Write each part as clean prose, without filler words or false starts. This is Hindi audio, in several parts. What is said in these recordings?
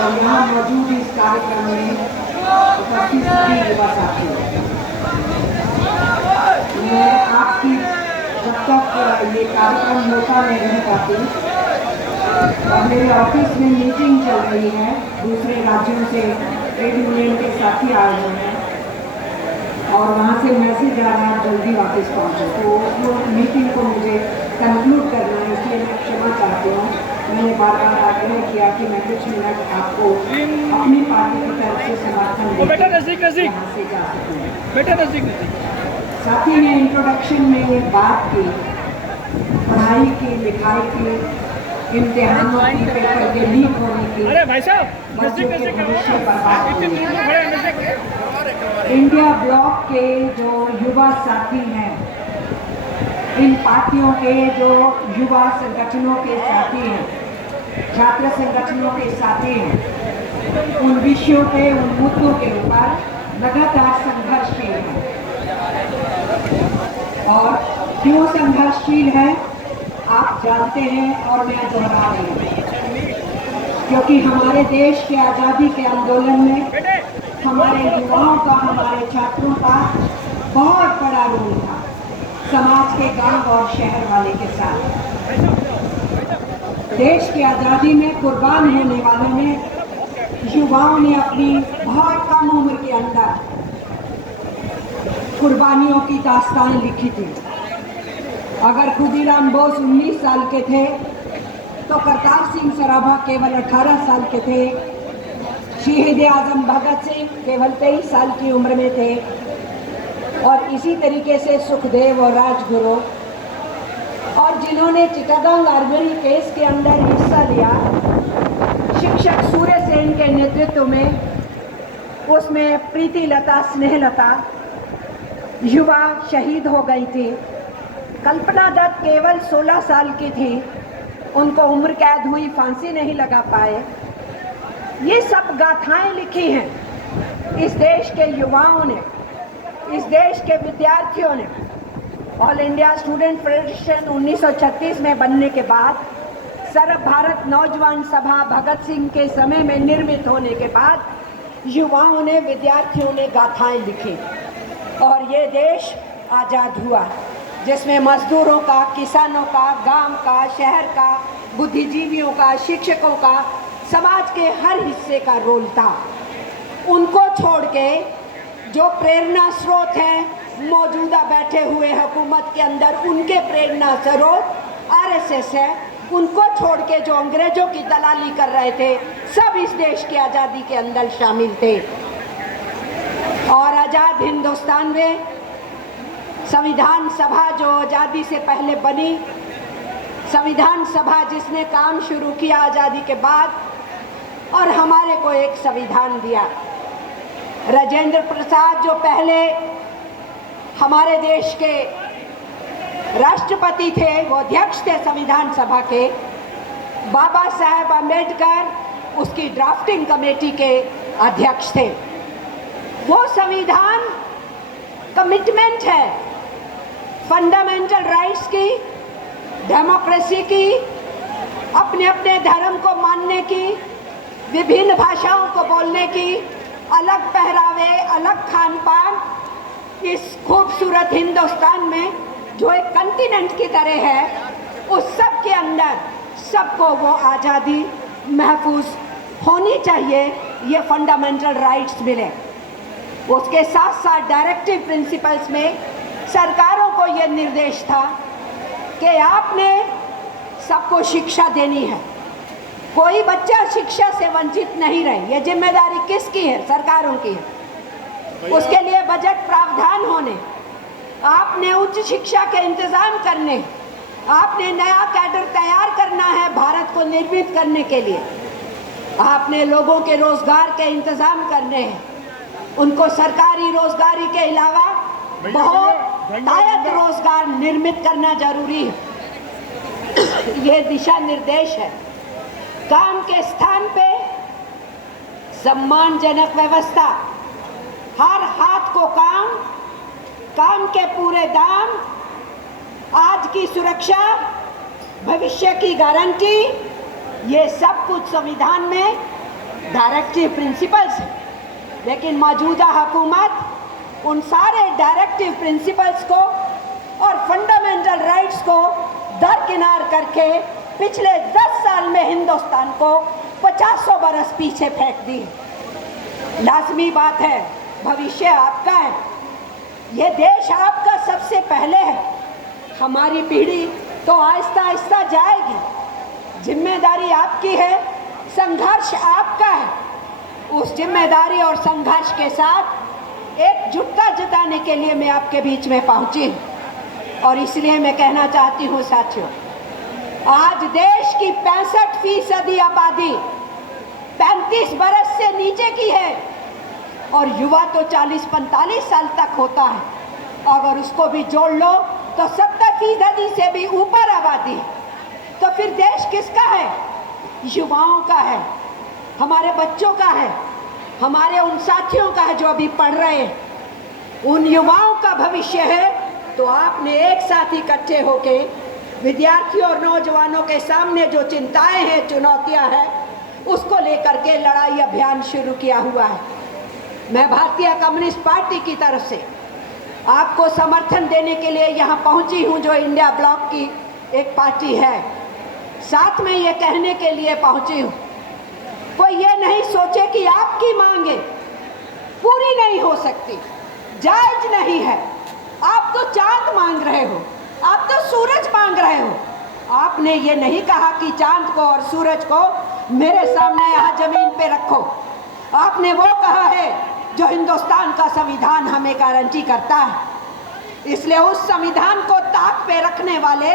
और यहाँ मौजूद इस कार्यक्रम में उपस्थित सभी युवा साथियों, मैं आपकी जब तक ये कार्यक्रम होता मैं नहीं पाती और मेरे ऑफिस में मीटिंग चल रही है, दूसरे राज्यों से ट्रेड यूनियन के साथी आए हुए हैं और वहाँ से मैसेज आ रहा है जल्दी वापस पहुँचो, तो वो मीटिंग को मुझे कंक्लूड करना है, इसलिए मैं क्षमा चाहती हूँ। मैंने बार बार आग्रह किया कि मैं कुछ मिनट आपको अपनी पार्टी की तरफ से समर्थन देकर यहाँ से जा सकूँ। साथी ने इंट्रोडक्शन में ये बात की पढ़ाई की, लिखाई की, इम्तिहानों की, पेपर के लीक होने की, बच्चों के भविष्य बर्बाद होने की। इंडिया ब्लॉक के जो युवा साथी हैं, इन पार्टियों के जो युवा संगठनों के साथी हैं, छात्र संगठनों के साथी हैं, उन विषयों पे, उन मुद्दों के ऊपर लगातार संघर्षशील है। और क्यों संघर्षशील है आप जानते हैं और मैं दोहरा रही हूँ, क्योंकि हमारे देश के आज़ादी के आंदोलन में हमारे युवाओं का, हमारे छात्रों का बहुत बड़ा रोल था, समाज के गांव और शहर वाले के साथ। देश की आज़ादी में कुर्बान होने वालों ने, युवाओं ने अपनी बहुत कम उम्र के अंदर कुर्बानियों की दास्तान लिखी थी। अगर खुदीराम बोस 19 साल के थे तो करतार सिंह सराभा केवल 18 साल के थे, शहीद आजम भगत सिंह केवल 23 साल की उम्र में थे और इसी तरीके से सुखदेव और राजगुरु, और जिन्होंने चिटागोंग आर्मरी केस के अंदर हिस्सा लिया शिक्षक सूर्य सेन के नेतृत्व में, उसमें प्रीति लता, स्नेहलता युवा शहीद हो गई थी। कल्पना दत्त केवल 16 साल की थी, उनको उम्र कैद हुई, फांसी नहीं लगा पाए। ये सब गाथाएं लिखी हैं इस देश के युवाओं ने, इस देश के विद्यार्थियों ने। ऑल इंडिया स्टूडेंट फेडरेशन 1936 में बनने के बाद, सर्व भारत नौजवान सभा भगत सिंह के समय में निर्मित होने के बाद युवाओं ने, विद्यार्थियों ने गाथाएं लिखी और ये देश आज़ाद हुआ, जिसमें मजदूरों का, किसानों का, गांव का, शहर का, बुद्धिजीवियों का, शिक्षकों का, समाज के हर हिस्से का रोल था। उनको छोड़ के जो प्रेरणा स्रोत हैं मौजूदा बैठे हुए हुकूमत के अंदर, उनके प्रेरणा स्रोत आरएसएस है, उनको छोड़ के जो अंग्रेजों की दलाली कर रहे थे, सब इस देश की आज़ादी के अंदर शामिल थे। और आज़ाद हिंदुस्तान में संविधान सभा जो आज़ादी से पहले बनी, संविधान सभा जिसने काम शुरू किया आज़ादी के बाद और हमारे को एक संविधान दिया। राजेंद्र प्रसाद जो पहले हमारे देश के राष्ट्रपति थे, वो अध्यक्ष थे संविधान सभा के। बाबा साहेब अम्बेडकर उसकी ड्राफ्टिंग कमेटी के अध्यक्ष थे। वो संविधान कमिटमेंट है फंडामेंटल राइट्स की, डेमोक्रेसी की, अपने अपने धर्म को मानने की, विभिन्न भाषाओं को बोलने की, अलग पहरावे, अलग खान पान, इस खूबसूरत हिंदुस्तान में जो एक कंटिनेंट की तरह है, उस सब के अंदर सबको वो आज़ादी महफूज होनी चाहिए, ये फंडामेंटल राइट्स मिले। उसके साथ साथ डायरेक्टिव प्रिंसिपल्स में सरकारों को ये निर्देश था कि आपने सबको शिक्षा देनी है, कोई बच्चा शिक्षा से वंचित नहीं रहे। ये जिम्मेदारी किसकी है? सरकारों की है। उसके लिए बजट प्रावधान होने, आपने उच्च शिक्षा के इंतजाम करने, आपने नया कैडर तैयार करना है भारत को निर्मित करने के लिए, आपने लोगों के रोजगार के इंतजाम करने हैं, उनको सरकारी रोजगारी के अलावा बहुतायत रोजगार निर्मित करना जरूरी है। ये दिशा निर्देश है। काम के स्थान पे सम्मानजनक व्यवस्था, हर हाथ को काम, काम के पूरे दाम, आज की सुरक्षा, भविष्य की गारंटी, ये सब कुछ संविधान में डायरेक्टिव प्रिंसिपल्स हैं, लेकिन मौजूदा हुकूमत उन सारे डायरेक्टिव प्रिंसिपल्स को और फंडामेंटल राइट्स को दरकिनार करके पिछले 10 साल में हिंदुस्तान को 50 बरस पीछे फेंक दी। लाजमी बात है, भविष्य आपका है, ये देश आपका सबसे पहले है। हमारी पीढ़ी तो आहिस्ता आहिस्ता जाएगी, जिम्मेदारी आपकी है, संघर्ष आपका है। उस जिम्मेदारी और संघर्ष के साथ एकजुटता जताने के लिए मैं आपके बीच में पहुंची हूं। और इसलिए मैं कहना चाहती हूं साथियों, आज देश की 65% आबादी 35 बरस से नीचे की है और युवा तो 40-45 साल तक होता है। अगर उसको भी जोड़ लो तो 70% से भी ऊपर आबादी है। तो फिर देश किसका है? युवाओं का है, हमारे बच्चों का है, हमारे उन साथियों का है जो अभी पढ़ रहे हैं। उन युवाओं का भविष्य है। तो आपने एक साथ इकट्ठे होके विद्यार्थियों और नौजवानों के सामने जो चिंताएं हैं, चुनौतियां हैं, उसको लेकर के लड़ाई अभियान शुरू किया हुआ है। मैं भारतीय कम्युनिस्ट पार्टी की तरफ से आपको समर्थन देने के लिए यहाँ पहुँची हूँ, जो इंडिया ब्लॉक की एक पार्टी है। साथ में ये कहने के लिए पहुँची हूँ, कोई ये नहीं सोचे कि आपकी मांगे पूरी नहीं हो सकती, जायज नहीं है। आप तो चांद मांग रहे हो, आप तो सूरज मांग रहे हो। आपने ये नहीं कहा कि चांद को और सूरज को मेरे सामने यहाँ जमीन पे रखो। आपने वो कहा है जो हिंदुस्तान का संविधान हमें गारंटी करता है। इसलिए उस संविधान को ताक पे रखने वाले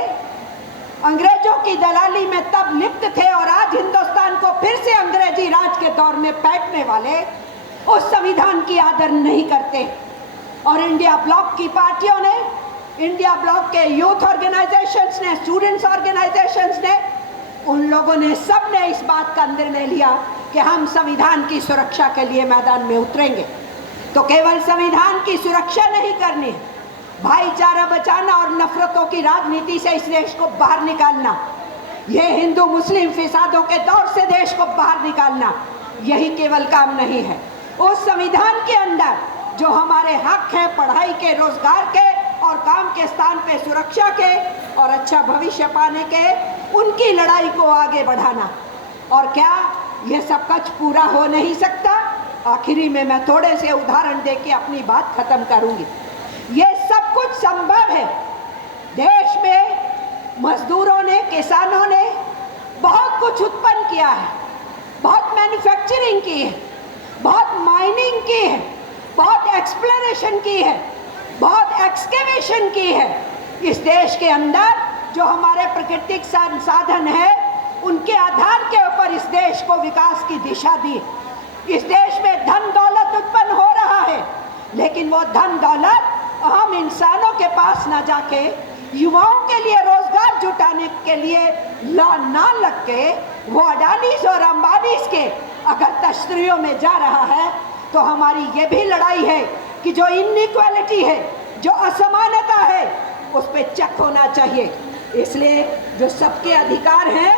अंग्रेजों की दलाली में तब लिप्त थे और आज हिंदुस्तान को फिर से अंग्रेजी राज के दौर में बैठने वाले उस संविधान की आदर नहीं करते। और इंडिया ब्लॉक की पार्टियों ने, इंडिया ब्लॉक के यूथ ऑर्गेनाइजेशंस ने, स्टूडेंट्स ऑर्गेनाइजेशंस ने, उन लोगों ने, सब ने इस बात का निर्णय लिया कि हम संविधान की सुरक्षा के लिए मैदान में उतरेंगे। तो केवल संविधान की सुरक्षा नहीं करनी, भाईचारा बचाना और नफरतों की राजनीति से इस देश को बाहर निकालना, यह हिंदू मुस्लिम फिसादों के दौर से देश को बाहर निकालना, यही केवल काम नहीं है। उस संविधान के अंदर जो हमारे हक हैं, पढ़ाई के, रोजगार के और काम के स्थान पे सुरक्षा के और अच्छा भविष्य पाने के, उनकी लड़ाई को आगे बढ़ाना। और क्या यह सब कुछ पूरा हो नहीं सकता? आखिरी में मैं थोड़े से उदाहरण देके अपनी बात खत्म करूंगी। ये सब कुछ संभव है। देश में मजदूरों ने, किसानों ने बहुत कुछ उत्पन्न किया है, बहुत मैन्युफैक्चरिंग की है, बहुत माइनिंग की है, बहुत एक्सप्लोरेशन की है, बहुत एक्सकेवेशन की है। इस देश के अंदर जो हमारे प्राकृतिक संसाधन है, उनके आधार के ऊपर इस देश को विकास की दिशा दी। इस देश में धन दौलत उत्पन्न हो रहा है, लेकिन वो धन दौलत आम इंसानों के पास ना जाके युवाओं के लिए रोजगार जुटाने के लिए ना लग के वो अडानीज और अंबानीज के अगर तश्तरियों में जा रहा है, तो हमारी ये भी लड़ाई है कि जो इनइक्वालिटी है, जो असमानता है, उस पर चेक होना चाहिए। इसलिए जो सबके अधिकार हैं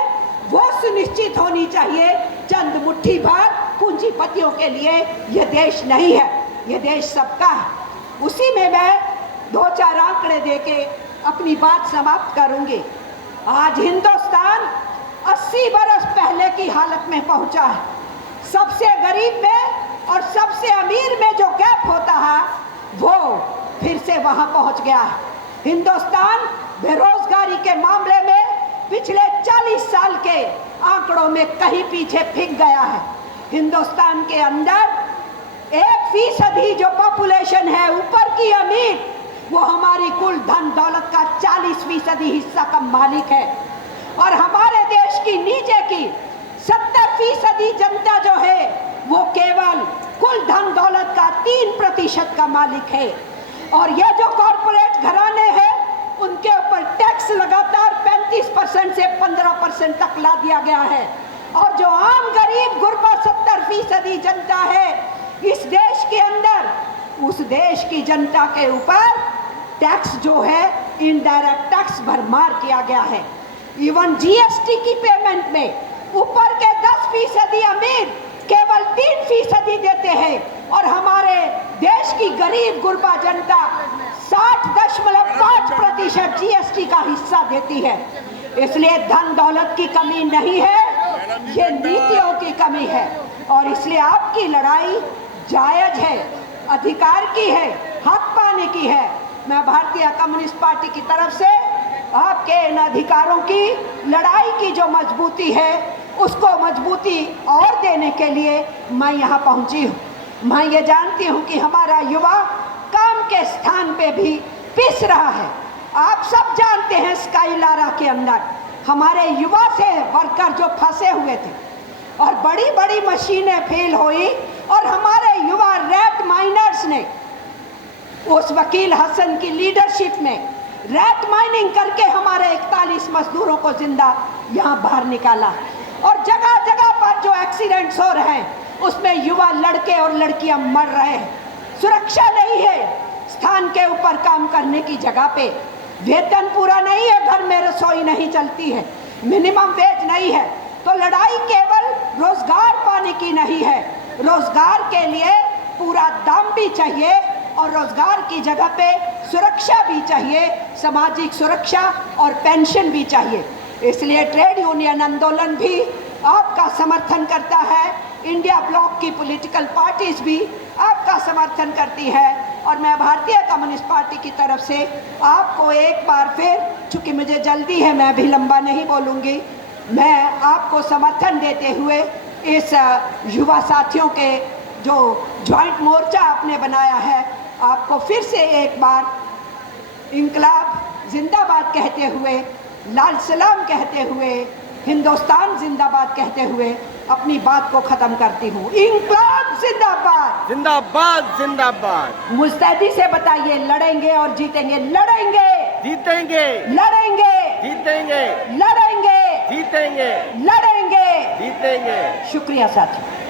वो सुनिश्चित होनी चाहिए। चंद मुट्ठी भर पूंजीपतियों के लिए यह देश नहीं है, यह देश सबका है। उसी में मैं 2-4 आंकड़े देके अपनी बात समाप्त करूंगी। आज हिंदुस्तान 80 बरस पहले की हालत में पहुंचा है। सबसे गरीब में और सबसे अमीर में जो गैप होता है, वो फिर से वहां पहुंच गया है। हिंदुस्तान बेरोजगारी के मामले में पिछले 40 साल के आंकड़ों में कहीं पीछे फिक गया है। हिंदुस्तान के अंदर 1% जो पॉपुलेशन है ऊपर की अमीर, वो हमारी कुल धन दौलत का 40% हिस्सा का मालिक है। और हमारे देश की नीचे की 70% जनता जो है, वो केवल कुल धन दौलत का 3% का मालिक है। और ये जो कॉरपोरेट घराने हैं, उनके ऊपर टैक्स लगातार 35% से 15% तक ला दिया गया है। और जो आम गरीब गुरबा 70% जनता है इस देश के अंदर, उस देश की जनता के ऊपर टैक्स जो है, इनडायरेक्ट टैक्स भरमार किया गया है। इवन जीएसटी की पेमेंट में ऊपर के 10% अमीर केवल 3% देते हैं और हमारे देश की गरीब गुरबा जनता 60.5% जीएसटी का हिस्सा देती है। इसलिए धन दौलत की कमी नहीं है, ये नीतियों की कमी है। और इसलिए आपकी लड़ाई जायज है, अधिकार की है, हक पाने की है। मैं भारतीय कम्युनिस्ट पार्टी की तरफ से आपके इन अधिकारों की लड़ाई की जो मजबूती है उसको मजबूती और देने के लिए मैं यहाँ पहुँची हूँ। मैं ये जानती हूँ कि हमारा युवा काम के स्थान पे भी पिस रहा है। आप सब जानते हैं स्काई लारा के अंदर हमारे युवा से वर्कर जो फंसे हुए थे और बड़ी बड़ी मशीनें फेल हुई और हमारे युवा रैट माइनर्स ने उस वकील हसन की लीडरशिप में रैट माइनिंग करके हमारे 41 मजदूरों को जिंदा यहाँ बाहर निकाला। और जगह जगह पर जो एक्सीडेंट्स हो रहे हैं उसमें युवा लड़के और लड़कियां मर रहे हैं। सुरक्षा नहीं है, स्थान के ऊपर काम करने की जगह पे वेतन पूरा नहीं है, घर में रसोई नहीं चलती है, मिनिमम वेज नहीं है। तो लड़ाई केवल रोजगार पाने की नहीं है, रोजगार के लिए पूरा दाम भी चाहिए और रोजगार की जगह पे सुरक्षा भी चाहिए, सामाजिक सुरक्षा और पेंशन भी चाहिए। इसलिए ट्रेड यूनियन आंदोलन भी आपका समर्थन करता है, इंडिया ब्लॉक की पॉलिटिकल पार्टीज भी आपका समर्थन करती है। और मैं भारतीय कम्युनिस्ट पार्टी की तरफ से आपको एक बार फिर, चूँकि मुझे जल्दी है मैं भी लंबा नहीं बोलूँगी, मैं आपको समर्थन देते हुए इस युवा साथियों के जो जॉइंट मोर्चा आपने बनाया है आपको फिर से एक बार इंकलाब जिंदाबाद कहते हुए, लाल सलाम कहते हुए, हिंदुस्तान जिंदाबाद कहते हुए अपनी बात को खत्म करती हूँ। इंकलाब जिंदाबाद, जिंदाबाद जिंदाबाद। मुस्तैदी से बताइए, लड़ेंगे और जीतेंगे, लड़ेंगे जीतेंगे, लड़ेंगे जीतेंगे, लड़ेंगे जीतेंगे, लड़ेंगे। जीतेंगे। शुक्रिया साथियों।